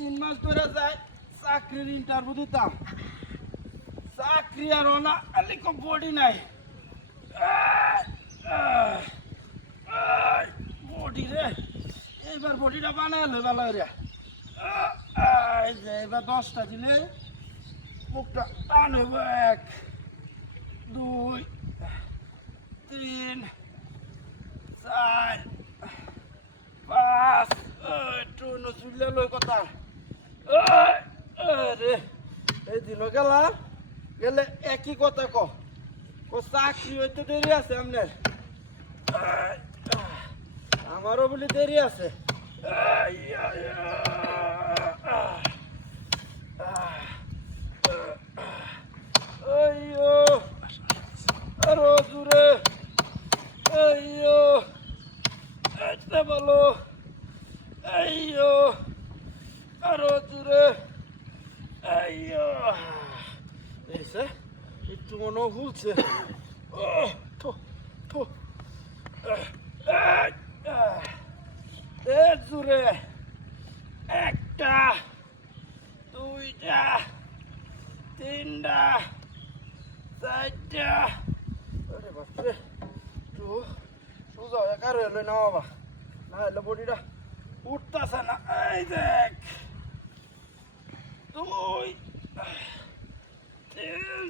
3 মাস ধরে যায় চাকরির ইন্টারভিউ দিতাম, চাকরি আর না আলি কো বডি নাই। বডি রে, এইবার বডিটা বানাইলে ভালো রে। এই যে এবার 10টা দিলে মুখটা টান হইব। 1 2 3 4 5 একটু নচুলে লই কথা রে। এই দিন গেলা গেলে একই কথা ক চাকরি হইতে দেরি আছে আপনার, আমারও বলি দেরি আছে। আইয়ো আরো জোরে, আইয়ো এটা বলো, আইয়ো আরো জোরে, আইয়ো এসে একটু মনে ভুলছে। জোরে 1টা 2টা 3টা 4টা। আরে বাপরে, একটু সোজা হয়ে কারো এলো না বাবা, না হলে বডিটা উঠতেছে না। এই দেখ 2 3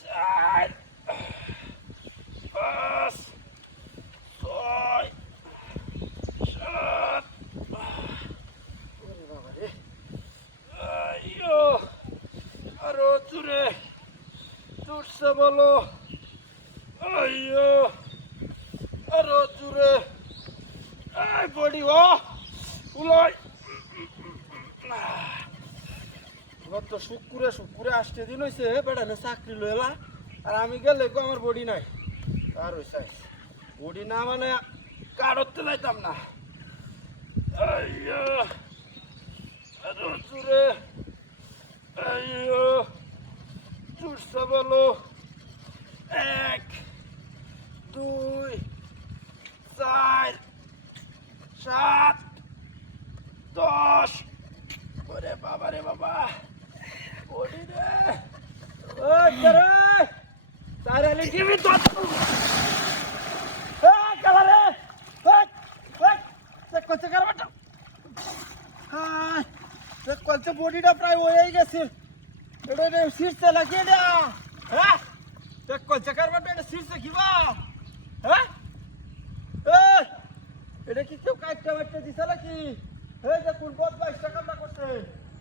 4 5 6 7। ওরে বাবা রে, আইয়ো আরো জোরে জোরসে বলো, আইয়ো আরো জোরে। এই বডি ও উলাই গত শুক্রে 8 দিন হয়েছে বেড়ানো চাকরি লইলা, আর আমি গেলে আমার বডি নাই। আর হয়েছে বডি না মানে কারোতে যাইতাম না। আইয়ো আরো জোরে, আইয়ো জোরসে বলো, 1 2 4 7 10। ওরে বাবা রে বাবা, বডি রে, ও করে সারা লিখি মি তো কালা রে। চেক করছে কার বাটা, হ্যাঁ চেক করছে বডিটা প্রায় হয়েই গেছে। এটা শীর্ষে লাগিয়ে দেয়া, হ্যাঁ চেক করছে কার বাটা, এটা শীর্ষে কিবা, হ্যাঁ এটা কি কেউ কাটতে বাটতে দিছে নাকি? এই যে কোন বদমাইশ